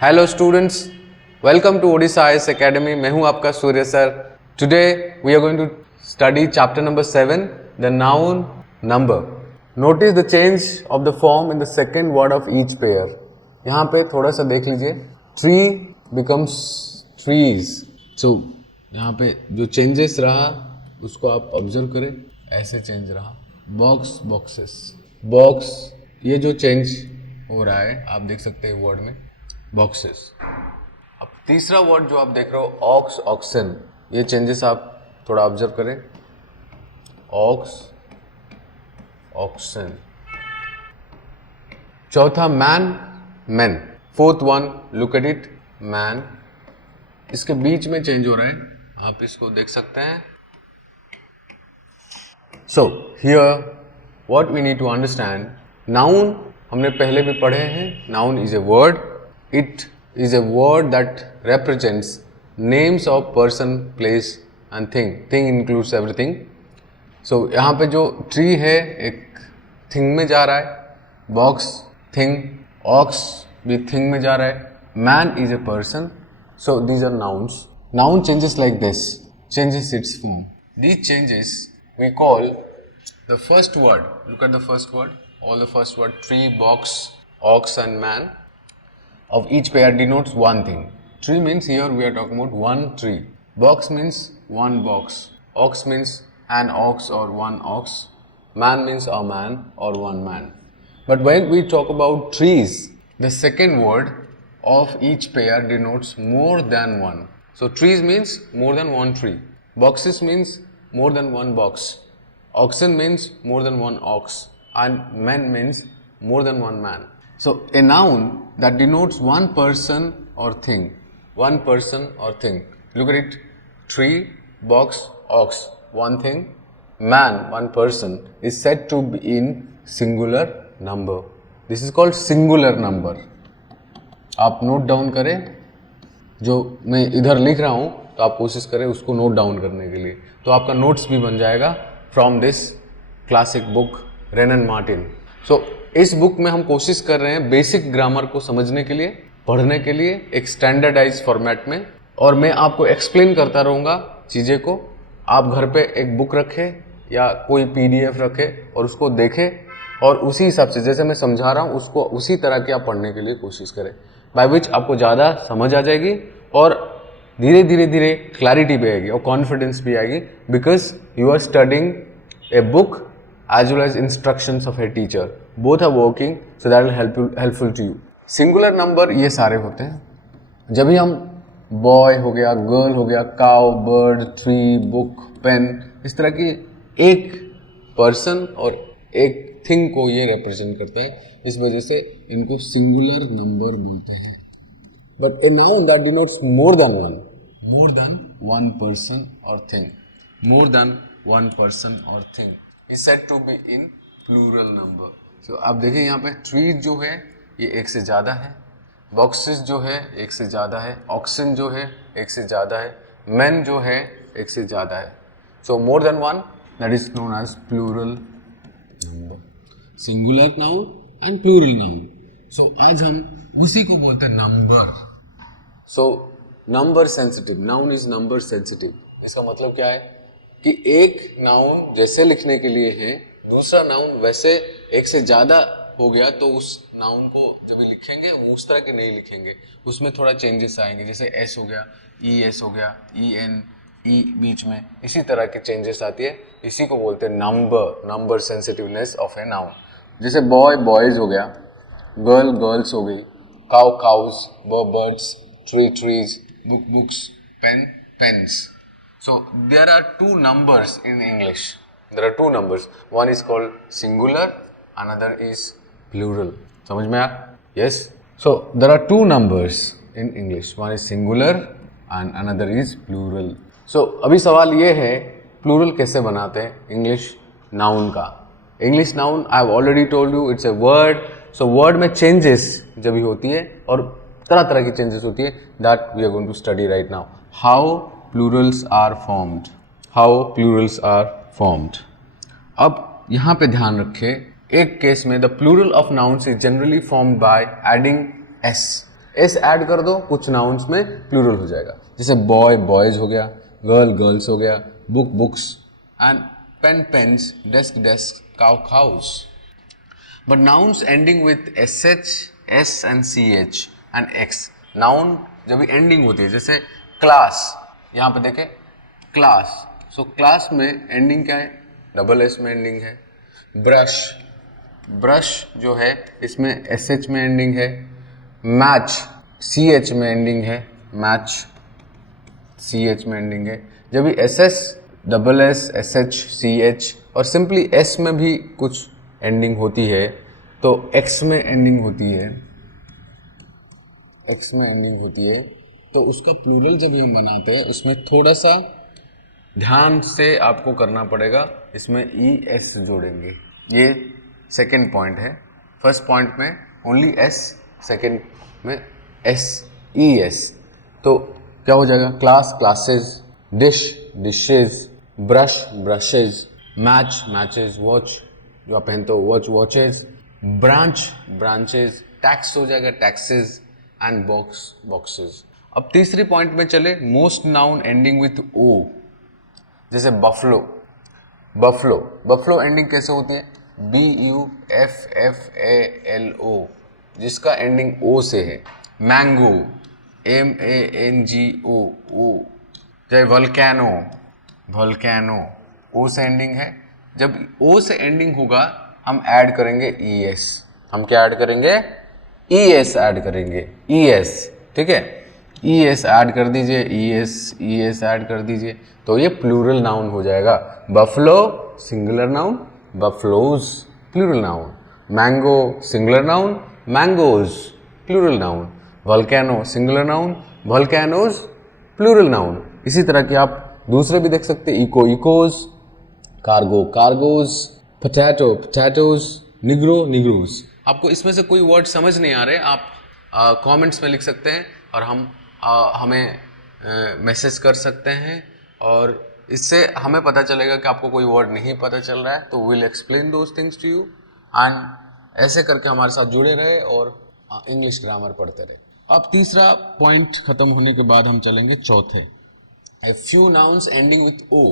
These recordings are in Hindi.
Hello students, welcome to Odisha IAS academy. मैं हूं आपका Surya sir. Today we are going to study chapter number 7, the noun number. Notice the change of the form in the second word of each pair. यहाँ पे थोड़ा सा देख लीजिए, ट्री बिकम्स ट्रीज। सो यहाँ पे जो चेंजेस रहा उसको आप ऑब्जर्व करें, ऐसे चेंज रहा। बॉक्स, बॉक्सेस, बॉक्स, ये जो चेंज हो रहा है आप देख सकते हैं वर्ड में, बॉक्सेस। अब तीसरा वर्ड जो आप देख रहे हो, ऑक्स, ऑक्सन, ये चेंजेस आप थोड़ा ऑब्जर्व करें। Ox, oxen. चौथा man, man. Fourth one, look at it, man. इसके बीच में चेंज हो रहा है, आप इसको देख सकते हैं। So here what we need to understand, noun हमने पहले भी पढ़े हैं। Noun is a word, it is a word that represents names of person, place and thing. Thing includes everything. So यहाँ पे जो tree है एक thing में जा रहा है, box thing, ox भी thing में जा रहा है, man is a person. So these are nouns. Noun changes like this, changes its form. These changes we call the first word. Look at the first word, all the first word, tree, box, ox and man of each pair denotes one thing. Tree means here we are talking about one tree. Box means one box. Ox means an ox or one ox. Man means a man or one man. But when we talk about trees, the second word of each pair denotes more than one. So trees means more than one tree. Boxes means more than one box. Oxen means more than one ox. And man means more than one man. So a noun that denotes one person or thing. One person or thing. Look at it. Tree, box, ox, one thing. Man, one person, is said to be in singular number. This is called singular number. आप नोट डाउन करें, जो मैं इधर लिख रहा हूँ तो आप कोशिश करें उसको नोट डाउन करने के लिए, तो आपका नोट्स भी बन जाएगा from this classic book Wren and Martin. So इस बुक में हम कोशिश कर रहे हैं बेसिक ग्रामर को समझने के लिए, पढ़ने के लिए एक स्टैंडर्डाइज फॉर्मेट में, और मैं आपको एक्सप्लेन करता रहूँगा चीज़ें को। आप घर पे एक बुक रखें या कोई PDF रखें और उसको देखें और उसी हिसाब से जैसे मैं समझा रहा हूँ उसको उसी तरह की आप पढ़ने के लिए कोशिश करें, बाय विच आपको ज़्यादा समझ आ जाएगी और धीरे धीरे धीरे क्लैरिटी भी आएगी और कॉन्फिडेंस भी आएगी, because you are studying a book as well as instructions of a teacher. Both are working, so that will helpful to you. Singular number ये सारे होते हैं। जब भी हम boy हो गया, girl हो गया, cow, bird, tree, book, pen, इस तरह की एक person और एक thing को ये represent करते हैं, इस वजह से इनको singular number बोलते हैं। But a noun that denotes more than one person or thing, more than one person or thing is said to be in plural number. So आप देखिए यहाँ पे ट्री जो है ये एक से ज़्यादा है, बॉक्सेस जो है एक से ज़्यादा है, ऑक्सन जो है एक से ज़्यादा है, मैन जो है एक से ज़्यादा है। So more than one, that is known as plural number. Singular noun and plural noun. So आज हम उसी को बोलते हैं number. So number sensitive, noun is number sensitive. इसका मतलब क्या है कि एक नाउन जैसे लिखने के लिए है, दूसरा नाउन वैसे एक से ज़्यादा हो गया तो उस नाउन को जब भी लिखेंगे वो उस तरह के नहीं लिखेंगे, उसमें थोड़ा चेंजेस आएंगे। जैसे एस हो गया, ES हो गया, EN, E बीच में, इसी तरह के चेंजेस आती है। इसी को बोलते हैं number, number sensitiveness of a noun. जैसे बॉय, बॉयज़ हो गया, गर्ल, गर्ल्स हो गई, cow, cows, birds, tree, trees, book, books, pen, pens. So there are two numbers in English. There are two numbers. One is called singular, another is plural. समझ में आया? Yes. So there are two numbers in English. One is singular and another is plural. So अभी सवाल ये है, plural कैसे बनाते हैं English noun का? English noun I have already told you it's a word. So word में changes जब भी होती है और तरह तरह की changes होती है, that we are going to study right now. How plurals are formed. How plurals are formed. अब यहाँ पे ध्यान रखें, एक केस में the plural of nouns is generally formed by adding s. S add कर दो, कुछ नाउन्स में प्लूरल हो जाएगा, जैसे बॉय बॉयज हो गया, गर्ल गर्ल्स हो गया, book books, and pen pens, desk desk, cow cows. But nouns ending with S H, S and C H and X, noun जब भी एंडिंग होती है, जैसे क्लास, यहाँ पे देखें क्लास, सो क्लास में एंडिंग क्या है, डबल एस में एंडिंग है. ब्रश, ब्रश जो है इसमें एस एच में एंडिंग है. मैच, सी एच में एंडिंग है, मैच सी एच में एंडिंग है. जब भी S S, double S, S H, C H और सिंपली एस में भी कुछ एंडिंग होती है तो एक्स में एंडिंग होती है, एक्स में एंडिंग होती है, तो उसका प्लूरल जब भी हम बनाते हैं उसमें थोड़ा सा ध्यान से आपको करना पड़ेगा, इसमें ई एस जोड़ेंगे. ये सेकेंड पॉइंट है. फर्स्ट पॉइंट में ओनली एस, सेकेंड में एस ई एस. तो क्या हो जाएगा, class classes, dish dishes, brush brushes, match matches, watch जो आप पहनते हो watch watches, branch branches, tax हो जाएगा टैक्सेस, एंड बॉक्स बॉक्सेस. अब तीसरी पॉइंट में चले, most noun ending with O, जैसे बफलो, बफलो, बफलो एंडिंग कैसे होती है, B U F F A L O, जिसका एंडिंग ओ से है. Mango, M A N G O, O. जैसे वल्केनो, वल्केनो ओ से एंडिंग है. जब ओ से एंडिंग होगा हम ऐड करेंगे ई एस. हम क्या ऐड करेंगे, ई एस ऐड करेंगे, ई एस. ठीक है, ई एस ऐड कर दीजिए, ई एस ऐड कर दीजिए, तो ये प्लूरल नाउन हो जाएगा. Buffalo singular noun, buffaloes plural noun. Mango singular noun, mangoes plural noun. Volcano singular noun, volcanoes plural noun. इसी तरह की आप दूसरे भी देख सकते हैं, echo echoes, cargo cargoes, potato potatoes, Negro Negroes. आपको इसमें से कोई वर्ड समझ नहीं आ रहे, आप कमेंट्स में लिख सकते हैं और हम हमें मैसेज कर सकते हैं, और इससे हमें पता चलेगा कि आपको कोई वर्ड नहीं पता चल रहा है, तो will explain those things to you. And ऐसे करके हमारे साथ जुड़े रहे और इंग्लिश ग्रामर पढ़ते रहे. अब तीसरा पॉइंट खत्म होने के बाद हम चलेंगे चौथे. A few nouns ending with O.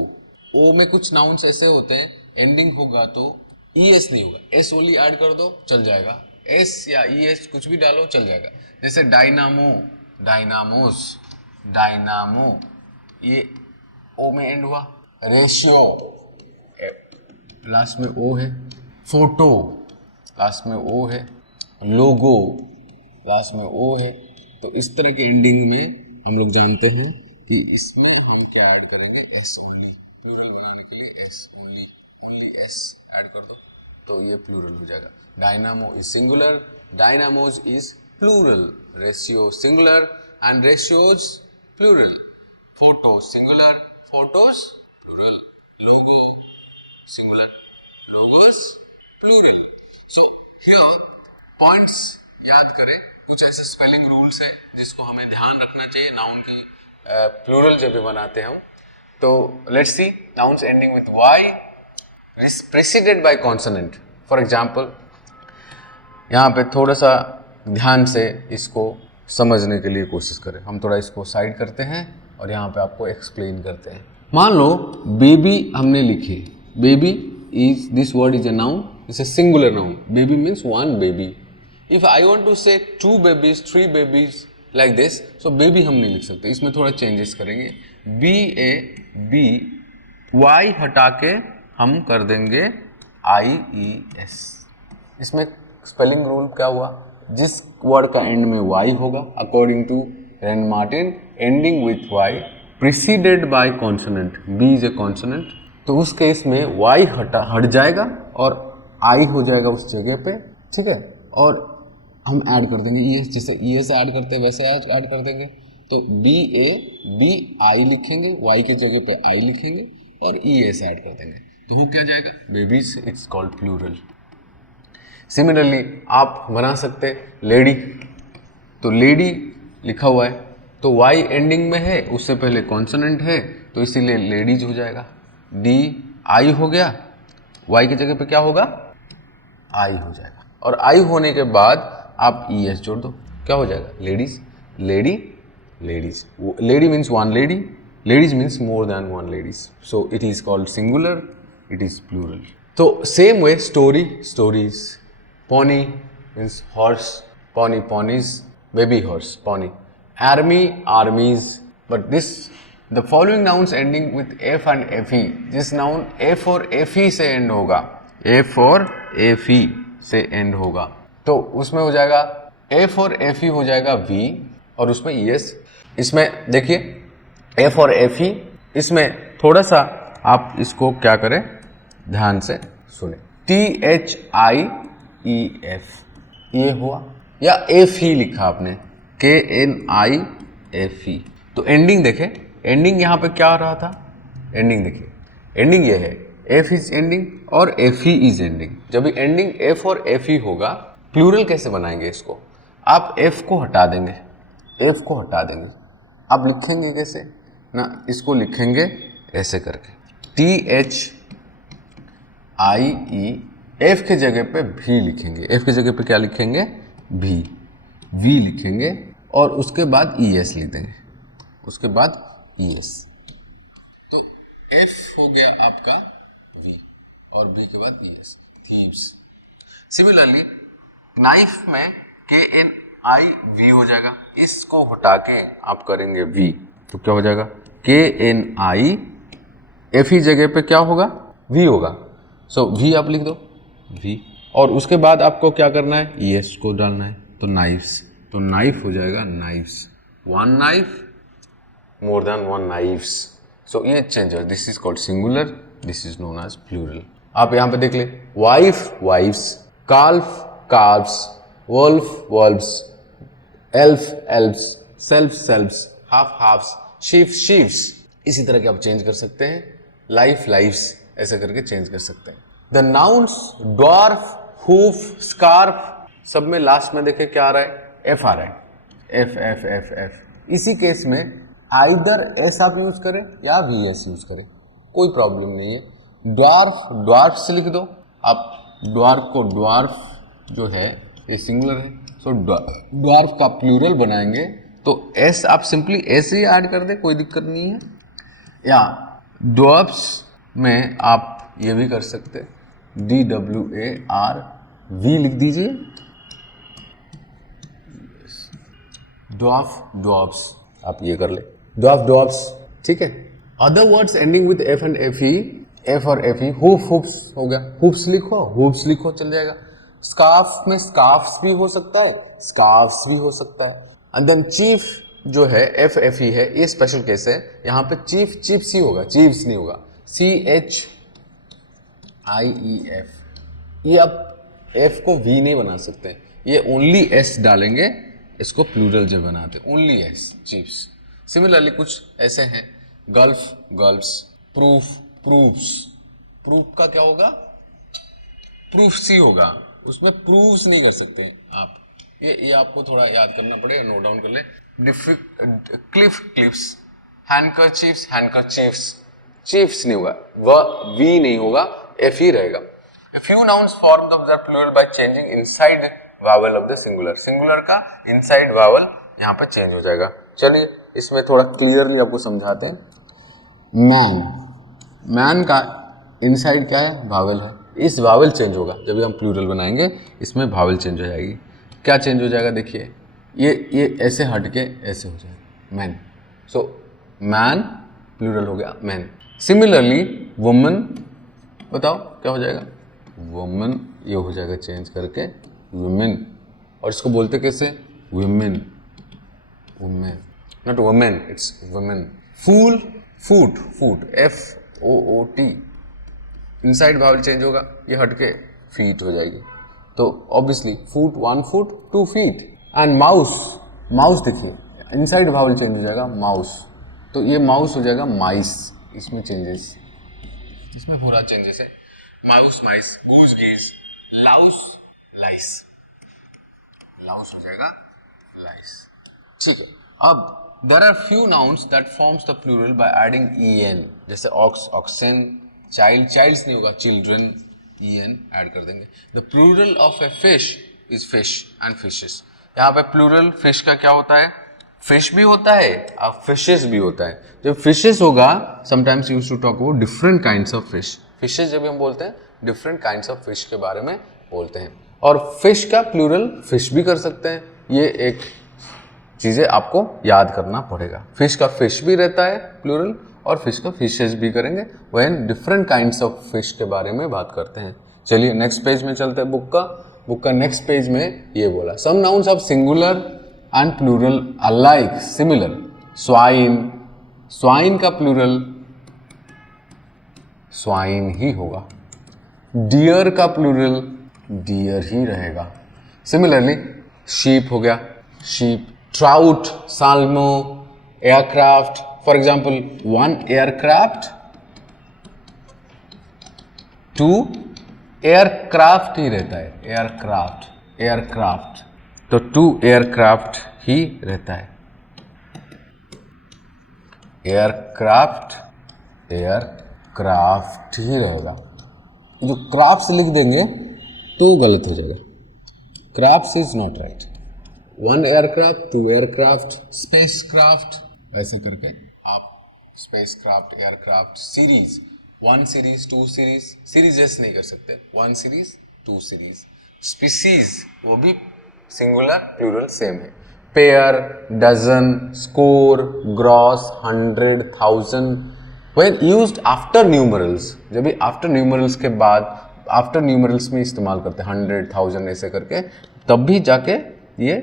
O में कुछ नाउन्स ऐसे होते हैं एंडिंग होगा तो ई एस नहीं होगा, एस ओनली ऐड कर दो चल जाएगा, एस या ई एस कुछ भी डालो चल जाएगा. जैसे डायनामो, डायनामोस, डायनामो, ये ओ में एंड हुआ. रेशियो, लास्ट में ओ है. फोटो, लास्ट में ओ है. लोगो, लास्ट में ओ है. तो इस तरह के एंडिंग में हम लोग जानते हैं कि इसमें हम क्या ऐड करेंगे, एस ओनली. प्लूरल बनाने के लिए S only, only S add कर दो तो ये प्लूरल हो जाएगा. Dynamo is singular, dynamos is plural. Ratio singular and ratios plural. Photo singular, photos plural. Logo singular, logos plural. So here points याद करें, कुछ ऐसे स्पेलिंग रूल्स है जिसको हमें ध्यान रखना चाहिए नाउन की प्लूरल जब भी बनाते हैं हम. तो let's see, nouns ending with Y preceded by consonant. For example यहाँ पे थोड़ा सा ध्यान से इसको समझने के लिए कोशिश करें. हम थोड़ा इसको साइड करते हैं और यहाँ पे आपको एक्सप्लेन करते हैं. मान लो बेबी हमने लिखी, baby is, this word is a noun, it's a singular noun. Baby means one baby. If I want to say two babies, three babies like this, so baby हम नहीं लिख सकते, इसमें थोड़ा चेंजेस करेंगे. बी ए बी, वाई हटा के हम कर देंगे आई ई एस. इसमें स्पेलिंग रूल क्या हुआ, जिस वर्ड का एंड में वाई होगा according to Wren and Martin, ending with Y preceded by consonant, B is a consonant, तो उस केस में वाई हट जाएगा और आई हो जाएगा उस जगह पे. ठीक है, और हम ऐड कर देंगे ई एस, जैसे ई एस ऐड करते हैं वैसे ऐड कर देंगे. तो बी ए बी आई लिखेंगे, वाई की जगह पे आई लिखेंगे और ई एस ऐड कर देंगे, तो वो क्या जाएगा, babies. It's called plural. Similarly आप बना सकते लेडी, तो लेडी लिखा हुआ है तो वाई एंडिंग में है, उससे पहले कॉन्सोनेंट है, तो इसीलिए लेडीज हो जाएगा. डी आई हो गया, वाई की जगह पे क्या होगा, आई हो जाएगा. और आई होने के बाद आप ई एस जोड़ दो. क्या हो जाएगा? Ladies, lady, ladies. Lady means one lady, ladies means more than one ladies. So it is called singular, it is plural. तो same way story, stories. Pony means horse, pony, ponies, baby horse, pony. Army, armies. But this the following nouns ending with F and F E, जिस नाउन एफ और एफ ई से एंड होगा, एफ और एफ ई से एंड होगा, तो उसमें हो जाएगा एफ और एफ ई हो जाएगा वी, और उसमें ई एस. इसमें देखिए एफ और एफ ई, इसमें थोड़ा सा आप इसको क्या करें, ध्यान से सुने. T H I E F, ये हुआ, या एफ ही लिखा आपने, के एन आई एफ ई. तो एंडिंग देखें, एंडिंग यहाँ पे क्या आ रहा था, एंडिंग देखिए, एंडिंग ये है एफ इज एंडिंग और एफ ही इज एंडिंग. जब भी एंडिंग एफ और एफ ही होगा, प्लूरल कैसे बनाएंगे इसको? आप एफ को हटा देंगे, एफ को हटा देंगे. आप लिखेंगे कैसे ना, इसको लिखेंगे ऐसे करके, T H I E, F के जगह पे भी लिखेंगे, एफ की जगह पे क्या लिखेंगे, भी, वी लिखेंगे, और उसके बाद ई एस लिख देंगे, उसके बाद ई एस. तो एफ हो गया आपका वी, और बी के बाद E S, thieves. Similarly knife में के एन आई वी हो जाएगा, इसको हटा के आप करेंगे वी, तो क्या हो जाएगा, के एन आई, एफ ही जगह पे क्या होगा, वी होगा. सो वी आप लिख दो, वी, और उसके बाद आपको क्या करना है, ई एस को डालना है. तो नाइफ्स, तो नाइफ हो जाएगा knifes, one knife, more than one knifes. So ये changer, this is called singular, this is known as plural. आप यहाँ पे देख ले, wife, wifes, calf, calves, wolf, wolves, elf, elves, self, selves, half, halfs, sheaf, sheafs. इसी तरह के आप चेंज कर सकते हैं, लाइफ, लाइफ्स, ऐसे करके चेंज कर सकते हैं. The nouns dwarf, hoof, scarf, सब में लास्ट में देखे क्या आ रहा है, एफ आ रहा है, एफ एफ एफ एफ. इसी केस में आइदर एस आप यूज करें या वी एस यूज करें, कोई प्रॉब्लम नहीं है. ड्वार्फ, ड्वार्फ से लिख दो आप, ड्वार्फ को, ड्वार्फ जो है ये सिंगुलर है, सो ड्वार्फ का प्लूरल बनाएंगे तो एस आप सिंपली एस ही ऐड कर दे, कोई दिक्कत नहीं है. या ड्वार्फ्स में आप ये भी कर सकते, D W A R V लिख दीजिए, ड्वार्फ, ड्वार्फ्स, आप ये कर ले, ड्वार्फ, ड्वार्फ्स, ठीक है. Other words ending with F and F E, F और एफ ई, हुफ, हुफ्स हो गया, हुफ्स लिखो, हुफ्स लिखो, चल जाएगा. स्कार्फ में स्कार्फ्स भी हो सकता है, स्कार्फ्स भी हो सकता है. एंड देन चीफ जो है एफ एफ ई है, ये स्पेशल केस है, यहाँ पे चीफ, चीफ्स ही होगा, चीफ्स नहीं होगा. C H I E F, ये आप एफ को वी नहीं बना सकते, ये ओनली एस डालेंगे, इसको प्लूरल जब बनाते, ओनली एस, चीफ्स. सिमिलरली कुछ ऐसे हैं, gulf, gulfs, proof, proofs. Proof का क्या होगा, प्रूफ्स ही होगा, उसमें प्रूफ्स नहीं कर सकते आप. ये आपको थोड़ा याद करना पड़ेगा, नोट डाउन कर ले. क्लिफ, क्लिफ्स, हैंडकरचीफ्स, हैंडकरचीफ्स, चीफ्स नहीं होगा, वह वी नहीं होगा, एफ ही रहेगा. A few nouns form the plural by changing inside vowel of the singular. Singular का inside vowel यहाँ पे चेंज हो जाएगा. चलिए इसमें थोड़ा क्लियरली आपको समझाते हैं. मैन, मैन का inside क्या है, vowel है. इस vowel चेंज होगा जब हम प्लूरल बनाएंगे, इसमें vowel चेंज हो जाएगी. क्या चेंज हो जाएगा देखिए, ये ऐसे हट के ऐसे हो जाएगा, मैन. सो मैन प्लूरल हो गया, मैन. सिमिलरली वुमन, बताओ क्या हो जाएगा, वुमन, ये हो जाएगा चेंज करके वुमेन. और इसको बोलते कैसे, women, women, not women, it's women. Fool, foot, foot, F O O T, inside vowel change होगा, ये हट के फीट हो जाएगी. तो obviously foot, 1 foot 2 feet. And mouse, mouse देखिए इनसाइड वावल चेंज हो जाएगा, माउस, तो ये माउस हो जाएगा माइस. इसमें चेंजेस, इसमें पूरा चेंजेस है. Mouse, mice, goose, geese, louse, lice, louse हो जाएगा लाइस. ठीक है. अब there are few nouns that forms the plural by adding en, जैसे ऑक्स, ऑक्सन, चाइल्ड, चाइल्ड्स नहीं होगा, चिल्ड्रन, en ऐड कर देंगे. The plural of a fish is fish and fishes. यहाँ पे प्लूरल फिश का क्या होता है, फिश भी होता है और फिशेस भी होता है। जब फिशेस होगा sometimes use to talk about different kinds of fish, fishes जब हम बोलते हैं डिफरेंट काइंड्स ऑफ फिश के बारे में बोलते हैं। और फिश का प्लूरल फिश भी कर सकते हैं, ये एक चीज़ें आपको याद करना पड़ेगा। फिश का फिश भी रहता है प्लूरल और फिश का फिशेस भी करेंगे when different kinds of fish के बारे में बात करते हैं। चलिए नेक्स्ट पेज में चलते हैं। बुक का नेक्स्ट पेज में ये बोला some nouns of singular and plural alike similar. Swine का प्लूरल स्वाइन ही होगा, डियर का प्लूरल डियर ही रहेगा। सिमिलरली शीप हो गया sheep, trout salmon, aircraft for example one aircraft, two aircraft ही रहता है, एयरक्राफ्ट तो टू एयरक्राफ्ट ही रहता है, एयरक्राफ्ट ही रहेगा। जो क्राफ्ट लिख देंगे तो गलत हो जाएगा, craft is not right. One aircraft, two aircraft, spacecraft, ऐसे करके आप spacecraft, aircraft, series, one series, two series, serieses नहीं कर सकते, one series, two series. Species वो भी सिंगुलर प्लूरल सेम है। Pair, dozen, score, gross, 100, 1000 when used after numerals, जब भी आफ्टर न्यूमरल्स के बाद आफ्टर न्यूमरल्स में इस्तेमाल करते हैं 100, 1000 ऐसे करके, तब भी जाके ये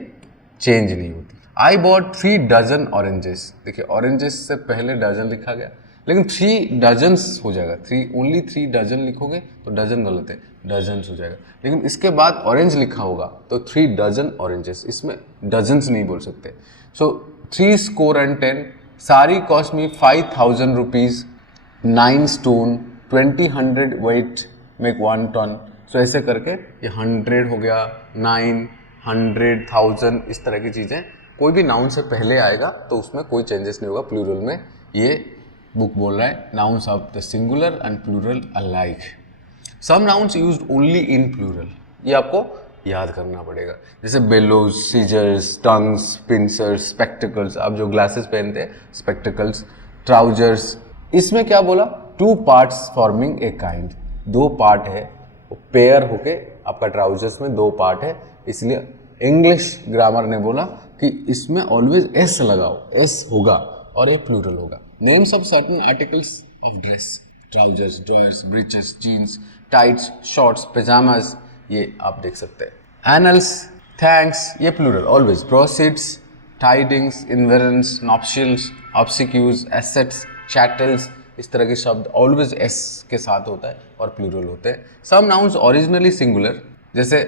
चेंज नहीं होती। आई बॉट 3 डजन ऑरेंजेस, देखिए ऑरेंजेस से पहले डजन लिखा गया लेकिन 3 डजन्स हो जाएगा, ओनली 3 डजन लिखोगे तो डजन गलत है, डजन्स हो जाएगा। लेकिन इसके बाद ऑरेंज लिखा होगा तो 3 डजन ऑरेंजेस, इसमें डजन्स नहीं बोल सकते। सो 3 स्कोर एंड 10, सारी cost me 5000 rupees, 9 stone, 20 100 weight make 1 ton. So ऐसे करके ये 100 हो गया, 9, 100, 1000 इस तरह की चीज़ें कोई भी नाउन से पहले आएगा तो उसमें कोई चेंजेस नहीं होगा प्लूरल में। ये बुक बोल रहा है nouns of the singular and plural alike. Some nouns used only in plural, ये आपको याद करना पड़ेगा, जैसे bellows, scissors, tongs, pincers, spectacles, आप जो ग्लासेस पहनते हैं स्पेक्टिकल्स, ट्राउजर्स। इसमें क्या बोला, 2 parts forming a kind, 2 part है, पेयर होके आपका ट्राउजर्स में 2 पार्ट है, इसलिए इंग्लिश ग्रामर ने बोला कि इसमें ऑलवेज एस लगाओ, एस होगा और ये प्लूरल होगा। Names of certain articles of dress, trousers, drawers, breeches, jeans, tights, shorts, pyjamas, ये आप देख सकते हैं। एनल्स, थैंक्स, ये plural always. Proceeds, tidings, environs, nuptials, obsequies, assets, chattels, इस तरह के शब्द ऑलवेज एस के साथ होता है और प्लूरल होते हैं। सम नाउन्स ओरिजिनली सिंगुलर, जैसे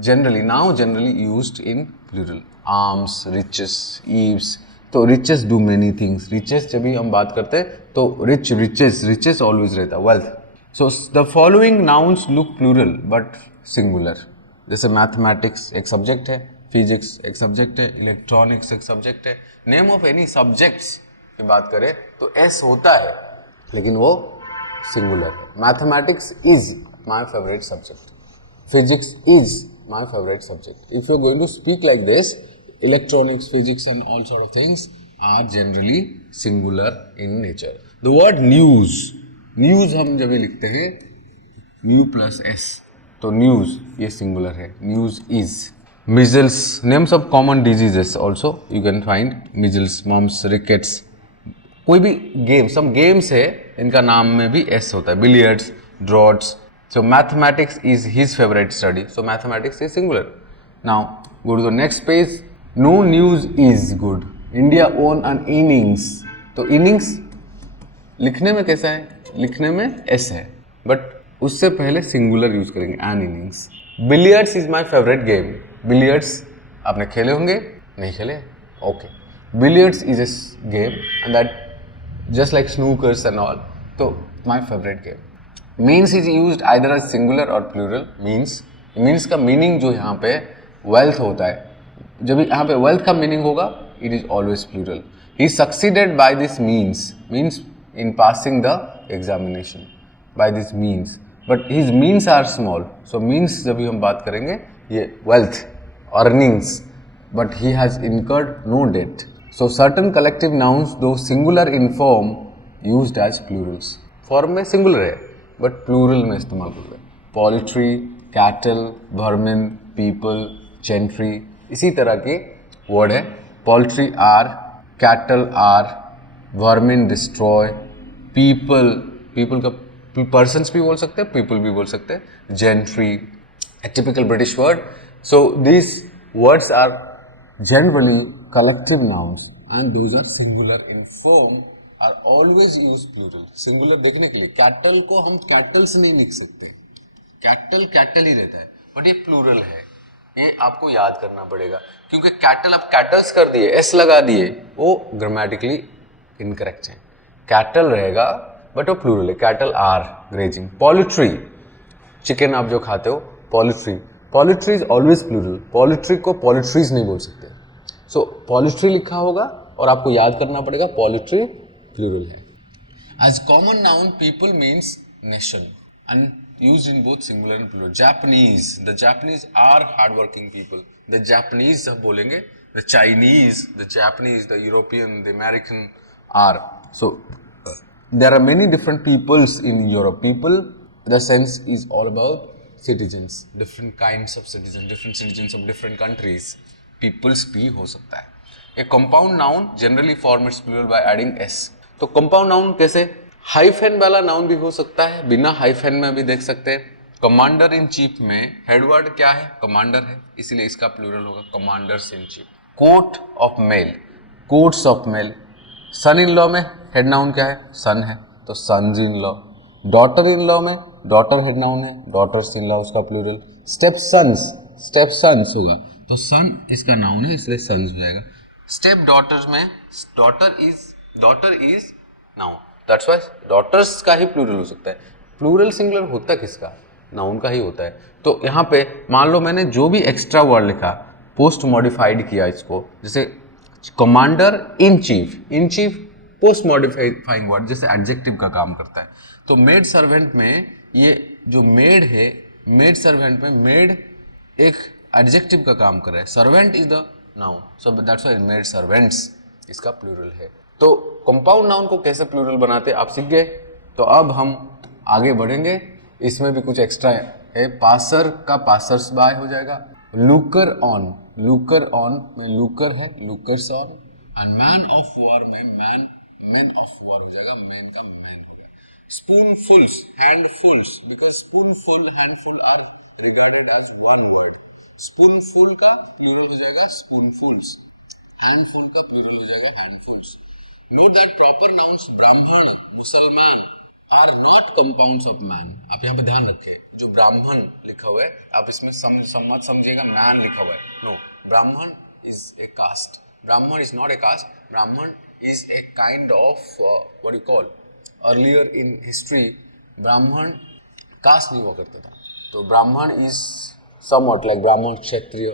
generally now generally used in plural, arms, riches, eaves, तो riches do many things, riches जब भी हम बात करते हैं तो रिचेस ऑलवेज रहता है, wealth. So the following nouns look plural but singular, जैसे मैथमेटिक्स एक सब्जेक्ट है, फिजिक्स एक सब्जेक्ट है, इलेक्ट्रॉनिक्स एक सब्जेक्ट है। नेम ऑफ एनी सब्जेक्ट्स की बात करें तो एस होता है लेकिन वो सिंगुलर है। Mathematics is my favourite subject, physics is my favorite subject. If you're going to speak like this, electronics, physics and all sort of things are generally singular in nature. The word news, news हम जब भी लिखते हैं new plus s, तो news ये singular है, news is. Measles, names of common diseases also you can find, measles, mumps, rickets. कोई भी गेम, some games है इनका नाम में भी s होता है, billiards, draughts. So mathematics is his favorite study. So mathematics is singular. Now go to the next page. No news is good. India won an innings. तो innings लिखने में कैसा है? लिखने में s है, but उससे पहले singular यूज करेंगे, an innings. Billiards is my favorite game. Billiards आपने खेले होंगे, नहीं खेले? Okay. Billiards is a game and that just like snookers and all. तो my favorite game. Means is used either as singular और प्लूरल। मीन्स का मीनिंग जो यहाँ पे वेल्थ होता है, जब यहाँ पे वेल्थ का मीनिंग होगा it is always plural. He succeeded by this means in passing the examination by this means, but his means are small. So means जब भी हम बात करेंगे ये wealth, earnings, but he has incurred no debt. So certain collective nouns, though singular in form, used as plurals. Form में सिंगुलर है बट प्लूरल में इस्तेमाल करते हैं. Poultry, cattle, vermin, people, gentry, इसी तरह के वर्ड है. Poultry are, cattle are, vermin destroy, people, people का पर्सन्स भी बोल सकते हैं, पीपल भी बोल सकते हैं, gentry, a typical British word. So these words are generally collective nouns and those are singular in form, are always used plural. Singular देखने के लिए कैटल को हम कैटल्स नहीं लिख सकते, कैटल कैटल ही रहता है, बट ये प्लूरल है. ये आपको याद करना पड़ेगा क्योंकि कैटल आप कैटल्स कर दिए, एस लगा दिए, वो ग्रामेटिकली इनकरेक्ट है. कैटल रहेगा बट वो प्लूरल है. Cattle are grazing. Poultry, chicken आप जो खाते हो, poultry, poultry is always plural. Poultry को पोल्ट्रीज नहीं बोल सकते. सो पोल्ट्री लिखा होगा और आपको याद करना पड़ेगा पोल्ट्री प्लूरल है. As common noun people means nation and used in both singular and plural. Japanese, the Japanese are hardworking people. The Japanese सब बोलेंगे, the Chinese, the Japanese, the European, the American are. So there are many different peoples in Europe. People, the sense is all about citizens, different kinds of citizens, different citizens of different countries. Peoples भी हो सकता है. A compound noun generally forms its plural by adding s. तो compound noun कैसे? हाइफेन वाला नाउन भी हो सकता है, बिना हाइफेन में भी देख सकते हैं. कमांडर इन चीफ में हेडवर्ड क्या है? कमांडर है, इसलिए इसका प्लूरल होगा commanders in chief. Coat of mail, coats of mail. Son in law में हेड नाउन क्या है? सन है, तो sons in law. Daughter in law में डॉटर हेड नाउन है, डॉटर्स इन लॉ उसका प्लूरल. स्टेप सन्स होगा, तो सन इसका नाउन है इसलिए सन्स हो जाएगा. स्टेप डॉटर्स में daughter is noun, that's why daughters का ही प्लूरल हो सकता है. प्लूरल सिंगुलर होता किसका? नाउन का ही होता है. तो यहाँ पे मान लो मैंने जो भी एक्स्ट्रा वर्ड लिखा, पोस्ट मॉडिफाइड किया इसको, जैसे commander in chief post modifying word, जैसे एडजेक्टिव का काम करता है. तो मेड सर्वेंट में ये जो मेड है, मेड सर्वेंट में मेड एक एडजेक्टिव का काम कर रहा है. Servant is the noun, so that's why made servants इसका प्लूरल है. तो कंपाउंड नाउन को कैसे प्लूरल बनाते आप सीख गए. तो अब हम आगे बढ़ेंगे. इसमें भी कुछ एक्स्ट्रा है. पासर का पासर्स बाय हो जाएगा. लुकर ऑन में लुकर है, lookers on. And man of war में मैन ऑफ वॉर हो जाएगा, मैन का man. Spoonfuls, handfuls, because spoonful handful are regarded as one word. Spoonful का प्लूरल हो जाएगा स्पूनफुल्स, हैंडफुल का प्लूरल हो जाएगा हैंडफुल्स. Note that proper nouns ब्राह्मण, मुसलमान are not compounds of man. आप यहाँ पे ध्यान रखें, जो ब्राह्मण लिखा हुआ है आप इसमें मत समझिएगा मैन लिखा हुआ है. नो, ब्राह्मण is a caste. ब्राह्मण is not a caste. ब्राह्मण is a kind of what you call. Earlier in history, ब्राह्मण कास्ट नहीं हुआ करता था. तो ब्राह्मण is somewhat like ब्राह्मण, क्षत्रिय,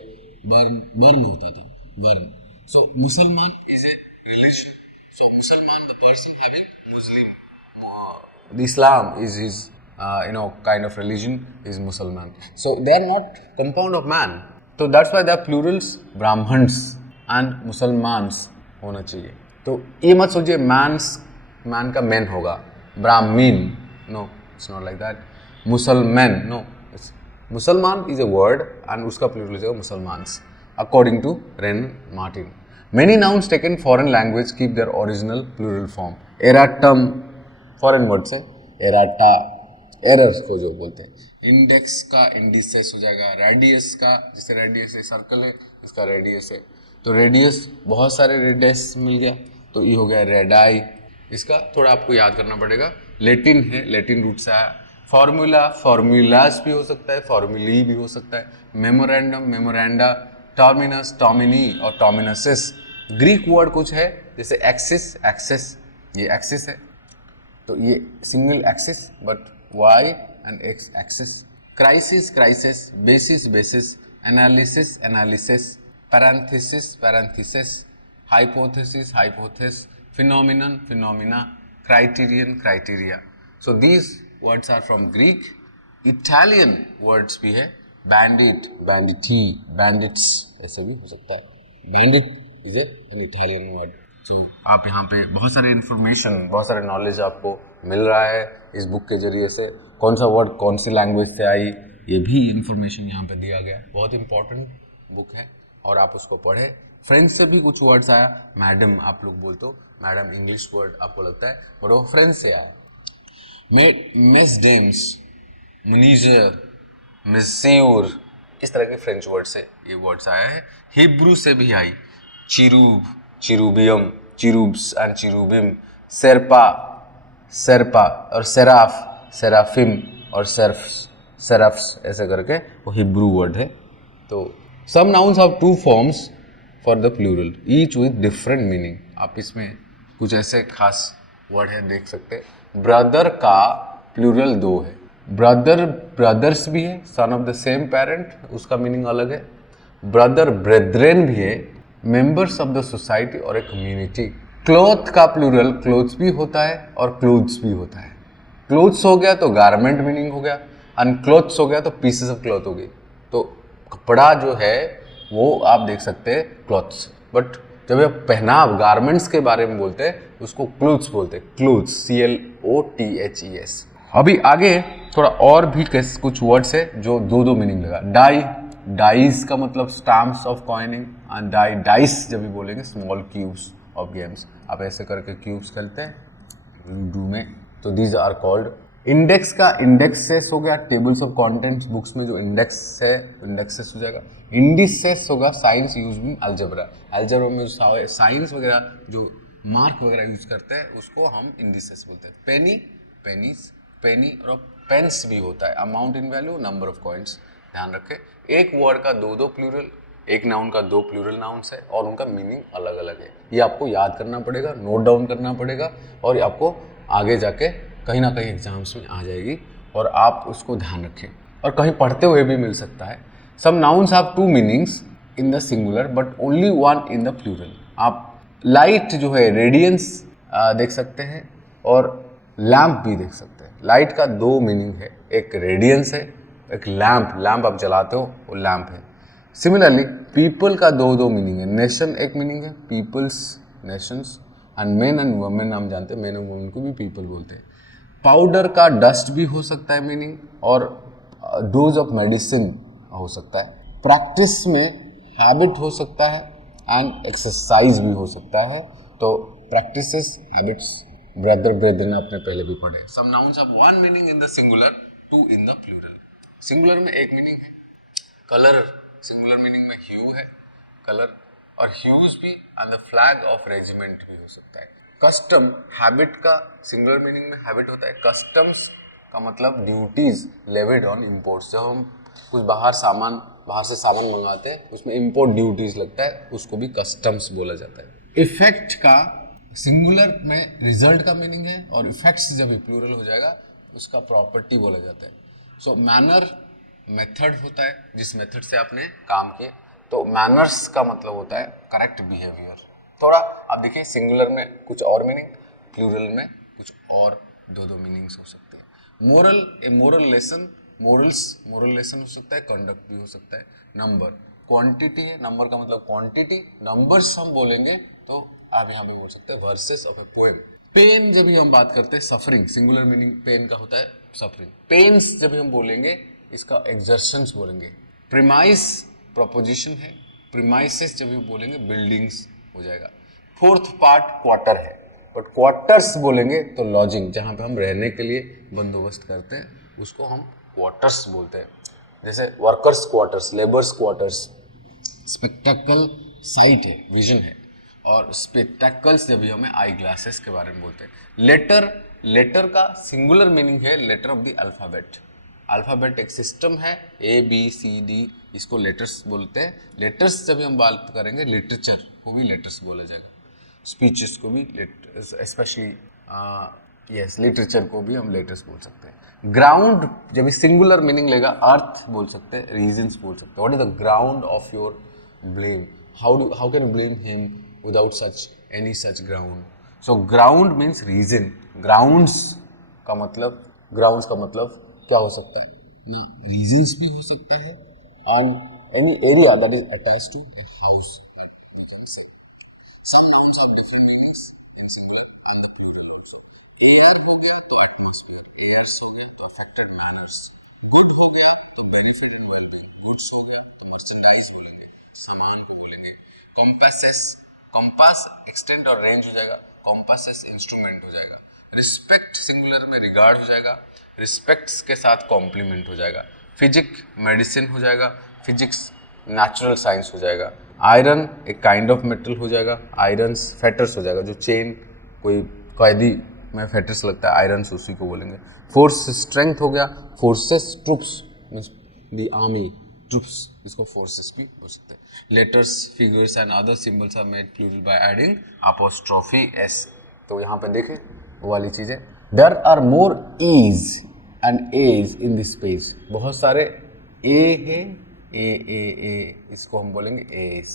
वर्ण होता था, वर्ण. So मुसलमान is a religion. So Musalman, the person having Muslim, the Islam is his kind of religion is Musalman. So they are not compound of man. So that's why they are plurals. Brahmans and Musalmans होना चाहिए. तो ये मत सोचिए man का man होगा. Brahmin, no, it's not like that. Musalman, no. Musalman is a word and उसका plural है Musalmans, according to Ren Martin. Many nouns taken foreign language keep their original plural form. Erratum, foreign word से errata, errors को जो बोलते हैं. Index का indices हो जाएगा. Radius का, जैसे radius है सर्कल है, इसका radius है. तो radius बहुत सारे radius मिल गया, तो ये हो गया radii. इसका थोड़ा आपको याद करना पड़ेगा. Latin है, Latin रूट से आया. Formula, formulas भी हो सकता है, formulae भी हो सकता है. Memorandum, memoranda, टर्मिनस, टर्मिनी और टर्मिनसिस. ग्रीक वर्ड कुछ है जैसे एक्सिस, ये एक्सिस है, तो ये single axis but Y and X axis. Crisis, basis, analysis, parenthesis, hypothesis, phenomena, criteria. So these words are from Greek. Italian words भी है. बैंडिट, बैंडिटी, बैंडिट्स, ऐसे भी हो सकता है. Bandit is an Italian word. So आप यहाँ पे बहुत सारे इन्फॉर्मेशन, बहुत सारे नॉलेज आपको मिल रहा है इस बुक के जरिए से. कौन सा वर्ड कौन सी लैंग्वेज से आई, ये भी इन्फॉर्मेशन यहाँ पे दिया गया है. बहुत इंपॉर्टेंट बुक है और आप उसको पढ़ें. फ्रेंच से भी कुछ वर्ड्स आया. मैडम आप लोग बोलते हो, मैडम इंग्लिश वर्ड आपको लगता है, और वो फ्रेंच से आया. मेस डेम्स, मनीजर, मिस्यूर, इस तरह के फ्रेंच वर्ड से ये वर्ड्स आया है. हिब्रू से भी आई. चिरूब, चिरूबियम, चिरूब्स एंड चिरूबिम. सेरपा, सेरपा, और सेराफ, सेराफिम, और सेराफ्स, ऐसे करके वो हिब्रू वर्ड है. तो some nouns have two forms for the plural, each with different meaning. आप इसमें कुछ ऐसे खास वर्ड है देख सकते हैं. ब्रदर का प्लूरल 2 है. ब्रदर ब्रदर्स भी है, son of the same parent, उसका मीनिंग अलग है. ब्रदर ब्रेद्रेन भी है, मेंबर्स ऑफ द सोसाइटी और ए कम्युनिटी. क्लॉथ का प्लूरल क्लोथ्स भी होता है और क्लोथ्स भी होता है. क्लोथ्स हो गया तो गारमेंट मीनिंग हो गया, अनक्लोथ्स हो गया तो पीसेस ऑफ क्लॉथ हो गई. तो कपड़ा जो है वो आप देख सकते हैं क्लॉथ्स, बट जब आप पहनाव गारमेंट्स के बारे में बोलते हैं उसको क्लोथ्स बोलते हैं. Clothes, CLOTHES. अभी आगे थोड़ा और भी कुछ वर्ड्स है जो 2 मीनिंग लगा. डाई, डाइस का मतलब stamps of coining, and dice जब भी बोलेंगे स्मॉल क्यूब्स ऑफ गेम्स. आप ऐसे करके क्यूब्स खेलते हैं लूडो में, तो दीज आर कॉल्ड. इंडेक्स का इंडेक्सेस हो गया, टेबल्स ऑफ कंटेंट्स बुक्स में जो इंडेक्स है इंडेक्सेस हो जाएगा. इंडिसेस होगा science use in algebra. Algebra में जो साइंस वगैरह जो मार्क वगैरह यूज करते हैं उसको हम इंडिसेस बोलते हैं. पेनी, पेनीज, पेनी, और पेंस भी होता है. Amount in value, number of coins. ध्यान रखें, एक वर्ड का 2 प्लूरल, एक नाउन का 2 प्लूरल नाउन्स है और उनका मीनिंग अलग अलग है. ये आपको याद करना पड़ेगा, नोट डाउन करना पड़ेगा, और ये आपको आगे जाके कहीं ना कहीं एग्जाम्स में आ जाएगी, और आप उसको ध्यान रखें. और कहीं पढ़ते हुए भी मिल सकता है. Some nouns have 2 meanings in the singular but only 1 in the plural. आप लाइट जो है रेडियंस देख सकते हैं और लैम्प भी देख सकते हैं. लाइट का 2 मीनिंग है, एक रेडियंस है, एक लैम्प, लैम्प आप जलाते हो वो लैम्प है. सिमिलरली पीपल का 2 मीनिंग है. नेशन एक मीनिंग है, peoples, nations, and men and women हम जानते हैं, मेन एंड वुमेन को भी पीपल बोलते हैं. पाउडर का डस्ट भी हो सकता है मीनिंग, और डोज ऑफ मेडिसिन हो सकता है. प्रैक्टिस में हैबिट हो सकता है एंड एक्सरसाइज भी हो सकता है. तो प्रैक्टिसेस, हैबिट्स, ब्रदर ब्रेदरन आपने पहले भी पढ़े. Some nouns have 1 meaning in the singular, 2 in the plural. Singular में एक मीनिंग है. कलर, सिंगुलर मीनिंग में ह्यू है, कलर, और ह्यूज भी, and the flag of regiment भी हो सकता है. कस्टम, हैबिट का सिंगुलर मीनिंग में हैबिट होता है. कस्टम्स का मतलब ड्यूटीज लेविड ऑन इम्पोर्ट्स. जब हम कुछ बाहर से सामान मंगाते हैं उसमें इम्पोर्ट ड्यूटीज लगता है, उसको भी कस्टम्स बोला जाता है. इफेक्ट का सिंगुलर में रिजल्ट का मीनिंग है, और इफेक्ट्स जब प्लूरल हो जाएगा उसका प्रॉपर्टी बोला जाता है. सो मैनर मेथड होता है, जिस मेथड से आपने काम किया. तो मैनर्स का मतलब होता है करेक्ट बिहेवियर. थोड़ा आप देखिए, सिंगुलर में कुछ और मीनिंग, प्लूरल में कुछ और 2 मीनिंग्स हो सकते हैं. मोरल, ए मोरल लेसन, मोरल लेसन हो सकता है, कंडक्ट भी हो सकता है. नंबर, क्वांटिटी है, नंबर का मतलब क्वांटिटी. नंबर्स हम बोलेंगे तो आप यहाँ पे बोल सकते हैं verses of a poem. Pain जब भी हम बात करते हैं, सफरिंग, सिंगुलर मीनिंग पेन का होता है सफरिंग. पेन्स जब भी हम बोलेंगे इसका एक्सर्शंस बोलेंगे. प्रीमाइस प्रोपोजिशन है, प्रीमाइसेस जब भी बोलेंगे बिल्डिंग्स हो जाएगा. 4th पार्ट क्वार्टर है, बट क्वार्टर्स बोलेंगे तो लॉजिंग, जहाँ पे हम रहने के लिए बंदोबस्त करते हैं उसको हम क्वार्टर्स बोलते हैं. जैसे workers quarters, labours quarters. Spectacle site है, विजन है, और स्पेक्टेकल्स जब भी हमें आई ग्लासेस के बारे में बोलते हैं. लेटर, लेटर का सिंगुलर मीनिंग है letter of the alphabet. Alphabet एक सिस्टम है, ABCD, इसको लेटर्स बोलते हैं. लेटर्स जब हम बात करेंगे, लिटरेचर को भी लेटर्स बोला जाएगा, स्पीचेस को भी, स्पेशली यस लिटरेचर को भी हम लेटर्स बोल सकते हैं. ग्राउंड जब सिंगुलर मीनिंग लेगा, अर्थ बोल सकते हैं, रीजन्स बोल सकते हैं. What is the ground of your blame, how can you blame him without such any such ground. So ground means reason. Grounds का मतलब क्या हो सकता है, रीजन्स भी हो सकते हैं, and any area that is attached to a house. Merchandise बोलेंगे, सामान को बोलेंगे। कॉम्पासेस, कॉम्पास एक्सटेंट और रेंज हो जाएगा, कॉम्पासेस इंस्ट्रूमेंट हो जाएगा। रिस्पेक्ट सिंगुलर में रिगार्ड हो जाएगा, रिस्पेक्ट्स के साथ कॉम्प्लीमेंट हो जाएगा। फिजिक मेडिसिन हो जाएगा, फिजिक्स नेचुरल साइंस हो जाएगा। आयरन एक काइंड ऑफ मेटल हो जाएगा, आयरन्स फेटर्स हो जाएगा, जो चेन कोई कैदी में फेटर्स लगता है, आयरन्स उसी को बोलेंगे। फोर्स स्ट्रेंथ हो गया, forces troops means the army troops, इसको फोर्सेस भी बोल सकते हैं। Letters, figures and other symbols are made plural by adding apostrophe S. तो यहाँ पे देखें वो वाली चीज़ें। There are more e's and a's in this page, बहुत सारे ए है, ए, इसको हम बोलेंगे एस,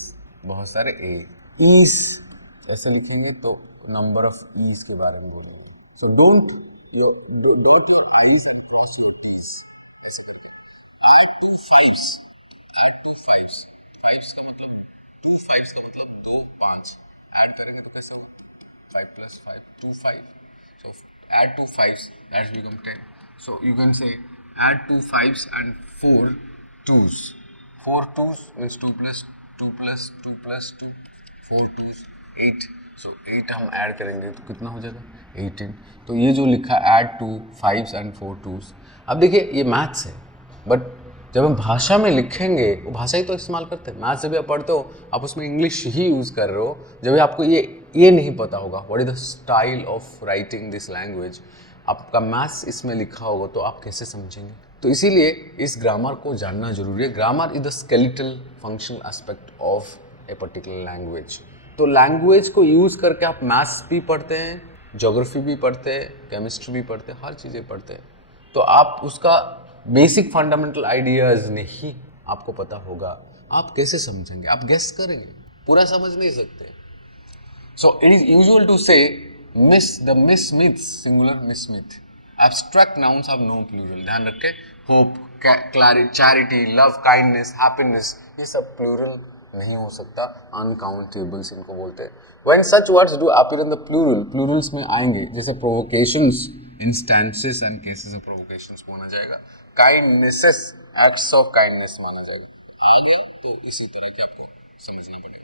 बहुत सारे ए। ईज ऐसे लिखेंगे तो नंबर ऑफ ईज के बारे में बोलेंगे। सो डोंट your i's and cross your t's. Add two fives, add two fives, fives का मतलब टू फाइव्स का मतलब 2 5 ऐड करेंगे तो कैसे हो 5 + 5 2 5। so add 2 5s that become 10. So you can say add 2 5s and 4 2s. 4 2s means 2 + 2 + 2 + 2 4 2s 8. सो 8 हम ऐड करेंगे तो कितना हो जाएगा 18। तो ये जो लिखा ऐड 2 5s and 4 2s, अब देखिए ये मैथ्स है, बट जब हम भाषा में लिखेंगे वो भाषा ही तो इस्तेमाल करते हैं। मैथ्स जब भी आप पढ़ते हो आप उसमें इंग्लिश ही यूज़ कर रहे हो। जब भी आपको ये नहीं पता होगा what is the style of writing this language, आपका मैथ्स इसमें लिखा होगा तो आप कैसे समझेंगे। तो इसीलिए इस ग्रामर को जानना जरूरी है। Grammar is the skeletal functional aspect of a particular language. तो लैंग्वेज को यूज़ करके आप मैथ्स भी पढ़ते हैं, ज्योग्राफी भी पढ़ते हैं, केमिस्ट्री भी पढ़ते हैं, हर चीज़ें पढ़ते हैं। तो आप उसका बेसिक फंडामेंटल आइडियाज़ नहीं आपको पता होगा, आप कैसे समझेंगे, आप गेस करेंगे, पूरा समझ नहीं सकते। So it is usual to say miss the miss Smiths, singular miss Smith. Abstract nouns have no plural, ध्यान रखें। Hope, charity, love, kindness, happiness, ये सब प्लूरल नहीं हो सकता, अनकाउंटेबल्स इनको बोलते हैं। When such words do appear in the plural, plurals में आएंगे, जैसे provocations, instances and cases of provocations माना जाएगा। काइंडनेसेस, एक्ट्स ऑफ काइंडनेस माना जाएगा। तो इसी तरह के आपको समझना पड़ेगा।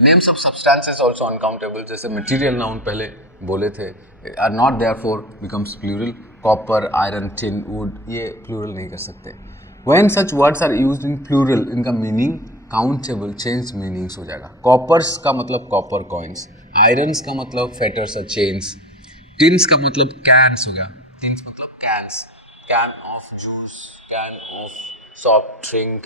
Names of substances also uncountable, जैसे मटेरियल नाउन पहले बोले थे, are not therefore becomes plural. Copper, iron, tin, wood, ये प्लूरल नहीं कर सकते। When such words are used in plural, इनका मीनिंग काउंटेबल चेंज मीनिंग्स हो जाएगा। कॉपर्स का मतलब कॉपर कॉइन्स, आयरन्स का मतलब फेटर्स और चेन्स, टिन्स का मतलब कैन्स हो गया, टिन्स मतलब cans, can of juice, can of soft drink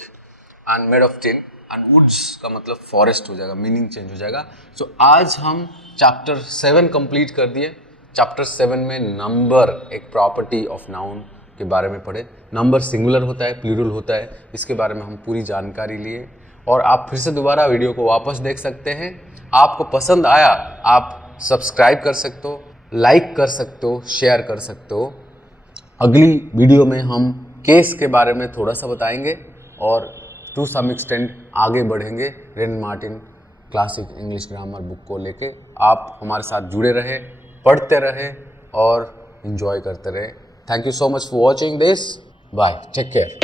and made of tin. And woods का मतलब फॉरेस्ट हो जाएगा, मीनिंग चेंज हो जाएगा। सो आज हम चैप्टर 7 कंप्लीट कर दिए। चैप्टर 7 में नंबर एक प्रॉपर्टी ऑफ नाउन के बारे में पढ़े। नंबर सिंगुलर होता है, प्लूरल होता है, इसके बारे में हम पूरी जानकारी लिए। और आप फिर से दोबारा वीडियो को वापस देख सकते हैं। आपको पसंद आया आप सब्सक्राइब कर सकते हो, लाइक कर सकते हो, शेयर कर सकते हो। अगली वीडियो में हम केस के बारे में थोड़ा सा बताएंगे और टू सम एक्सटेंट आगे बढ़ेंगे rain Martin classic English grammar book को लेके। आप हमारे साथ जुड़े रहे, पढ़ते रहे और इन्जॉय करते रहे। Thank you so much for watching this. Bye, take care.